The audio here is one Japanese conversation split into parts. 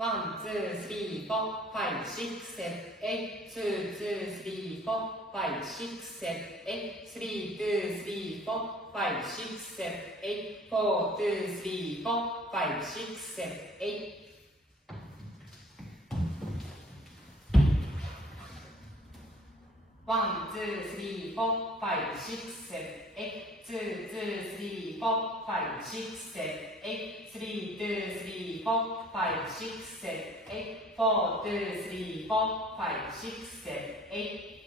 1, 2, 3, 4, 5, 6, 7, 8, 2, 2, 3, 4, 5, 6, 7, 8, 3, 2, 3, 4, 5, 6, 7, 8, 4, 2, 3, 4, 5, 6, 7, 8. 1, 2, 3, 4, 5, 6, 7, 8, 2, 2, 3, 4, 5, 6, 7, 8, 3, 2, 3, 4, 5, 6, 7, 8, 4, 2, 3, 4, 5, 6, 7, 8.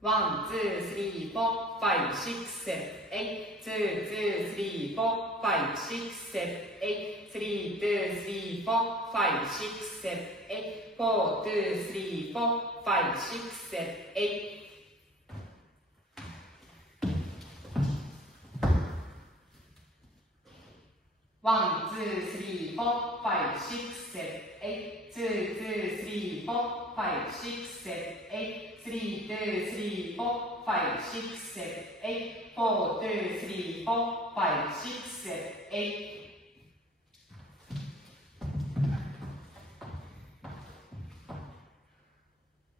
1, 2, 3, 4, 5, 6, 7, 8, 2, 2, 3, 4, 5, 6, 7, 8, 3, 2, 3, 4, 5, 6, 7, 8, 4, 2, 3, 4, 5, 6, 7, 8. 1, 2, 3, 4, 5, 6, 7, 8, 2, 2, 3, 4, 5, 6, 7, 8, 3, 2, 3, 4, 5, 6, 7, 8, 4, 2, 3, 4, 5, 6, 7, 8.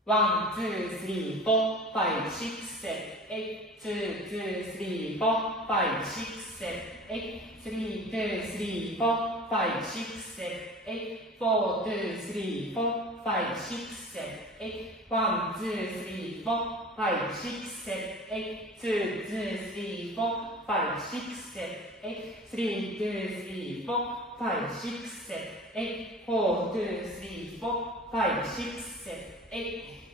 1, 2, 3, 4, 5, 6, 7, 8, 2, 2, 3, 4, 5, 6, 7, 8, 3, 2, 3, 4, 5, 6, 7, 8, 4, 2, 3, 4, 5, 6, 7, 8, 1, 2, 3, 4, 5, 6, 7, 8, 2, 2, 3, 4, 5, 6, 7, 8, 3, 2, 3, 4, 5, 6, 7, 8, 4, 2, 3, 4, 5, 6, 7, 8.